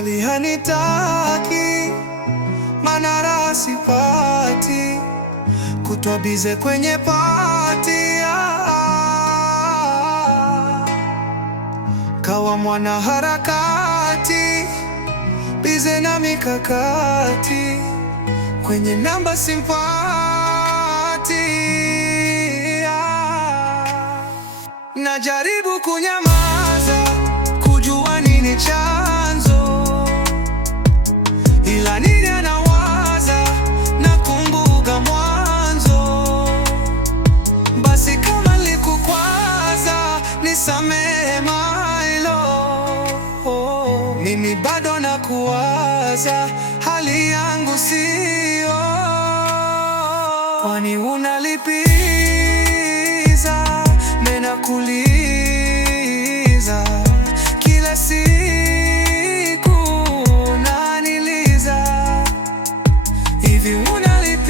kweli hanitaki, manara sipati, kutwa bize kwenye pati. Kawa mwana harakati, bize na mikakati, kwenye namba simpati. Najaribu kunyamaza, kujua nini chanzo, ila nini anawaza, nakumbuka mwanzo. Basi kama nilikukwaza, nisamehe my love. Mimi bado nakuwaza, hali yangu sio. Kwani unalipiza, nakuuliza kila siku, naniliza hivi, unalipiza,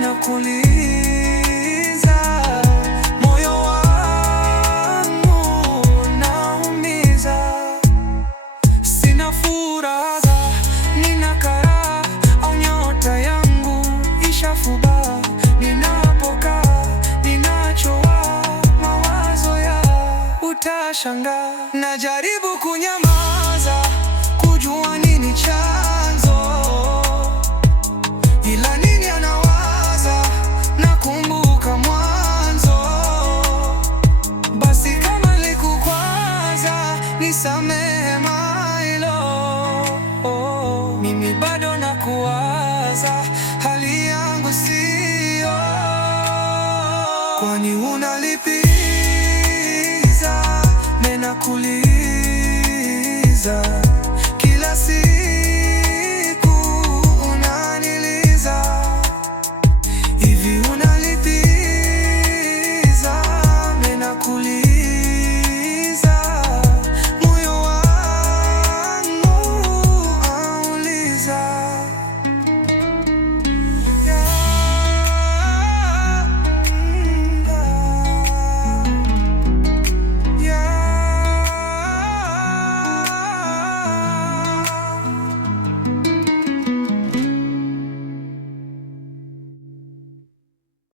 nakuuliza, moyo wangu naumiza. Sina furaha, nina karaha, au nyota yangu ishafuba. Ninapokaa ninachoa mawazo ya utashangaa. Najaribu kunyamaza, kujua nini chanzo, ila nini anawaza, nakumbuka mwanzo. Basi kama nilikukwaza, nisamehe my love. Mimi bado nakuwaza, hali yangu sio. Kwani unalipiza, nakuuliza kila siku.